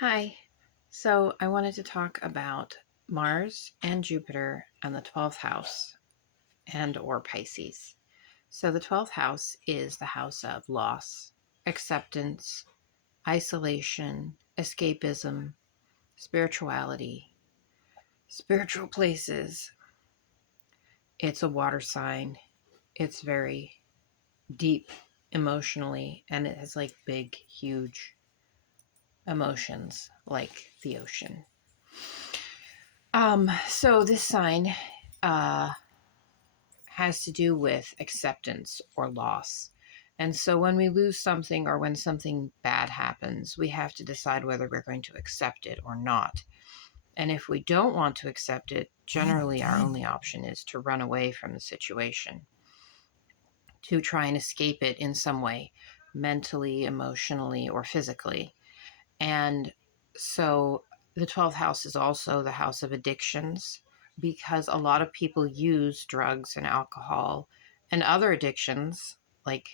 Hi. So I wanted to talk about Mars and Jupiter and the 12th house and or Pisces. So the 12th house is the house of loss, acceptance, isolation, escapism, spirituality, spiritual places. It's a water sign. It's very deep emotionally, and it has like big, huge emotions like the ocean. So this sign uh, has to do with acceptance or loss. And so when we lose something or when something bad happens, we have to decide whether we're going to accept it or not. And if we don't want to accept it, generally our only option is to run away from the situation, to try and escape it in some way, mentally, emotionally, or physically. And so the 12th house is also the house of addictions because a lot of people use drugs and alcohol and other addictions, like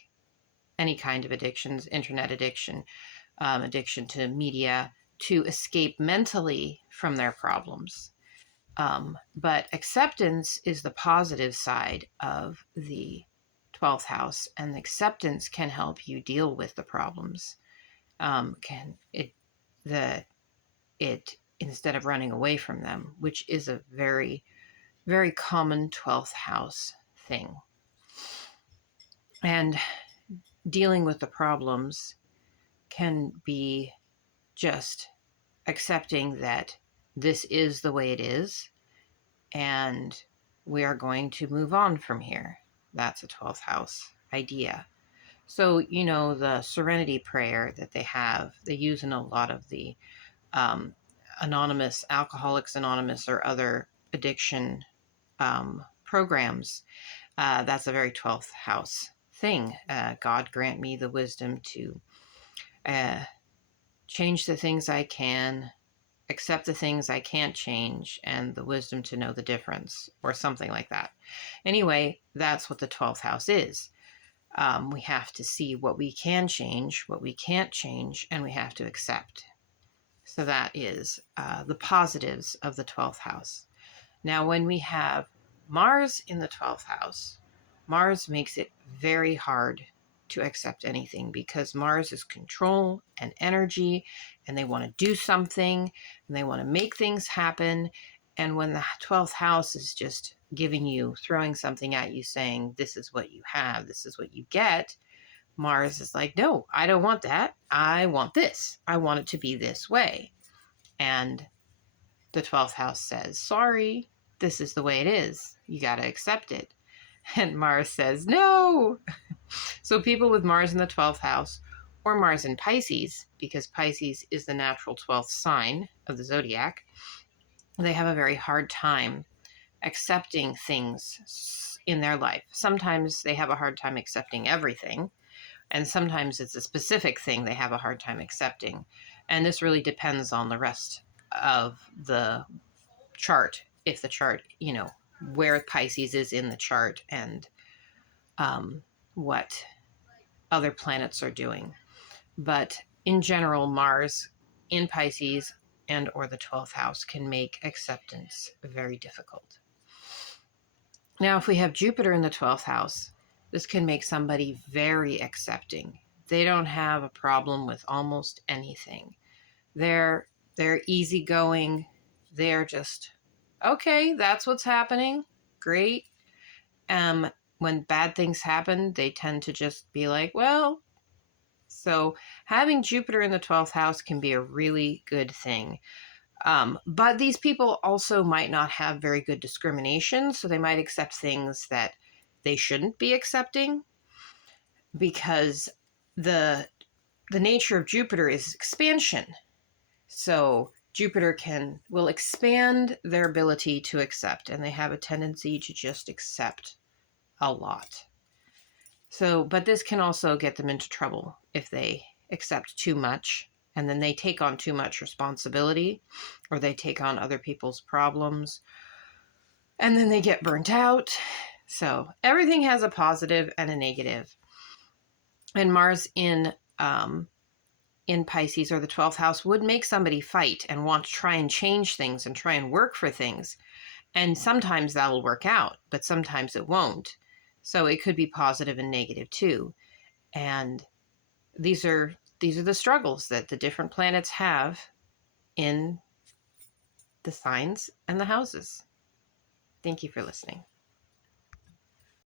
any kind of addictions, internet addiction, addiction to media, to escape mentally from their problems. But acceptance is the positive side of the 12th house, and acceptance can help you deal with the problems. Can it the it instead of running away from them, which is a very, very common 12th house thing. And dealing with the problems can be just accepting that this is the way it is and we are going to move on from here. That's a 12th house idea. So, the serenity prayer that they use in a lot of the um, Anonymous, Alcoholics Anonymous, or other addiction programs. That's a very 12th house thing. God grant me the wisdom to uh, change the things I can, accept the things I can't change, and the wisdom to know the difference, or something like that. Anyway, that's what the 12th house is. We have to see what we can change, what we can't change, and we have to accept. So that is the positives of the 12th house. Now, when we have Mars in the 12th house, Mars makes it very hard to accept anything because Mars is control and energy, and they want to do something and they want to make things happen. And when the 12th house is just giving you, throwing something at you, saying, this is what you have, this is what you get, Mars is like, no, I don't want that. I want this. I want it to be this way. And the 12th house says, sorry, this is the way it is. You got to accept it. And Mars says, no. So people with Mars in the 12th house or Mars in Pisces, because Pisces is the natural 12th sign of the zodiac, they have a very hard time accepting things in their life. Sometimes they have a hard time accepting everything, and sometimes it's a specific thing they have a hard time accepting. And this really depends on the rest of the chart, if the chart, where Pisces is in the chart and what other planets are doing. But in general, Mars in Pisces and or the 12th house can make acceptance very difficult. Now, if we have Jupiter in the 12th house, this can make somebody very accepting. They don't have a problem with almost anything. They're easygoing. They're just, okay, that's what's happening. Great. When bad things happen, they tend to just be like, well, so having Jupiter in the 12th house can be a really good thing. But these people also might not have very good discrimination, so they might accept things that they shouldn't be accepting because the nature of Jupiter is expansion. So Jupiter will expand their ability to accept, and they have a tendency to just accept a lot. So, but this can also get them into trouble if they accept too much and then they take on too much responsibility or they take on other people's problems and then they get burnt out. So everything has a positive and a negative. And Mars in in Pisces or the 12th house would make somebody fight and want to try and change things and try and work for things. And sometimes that'll work out, but sometimes it won't. So it could be positive and negative too. And these are the struggles that the different planets have in the signs and the houses. Thank you for listening.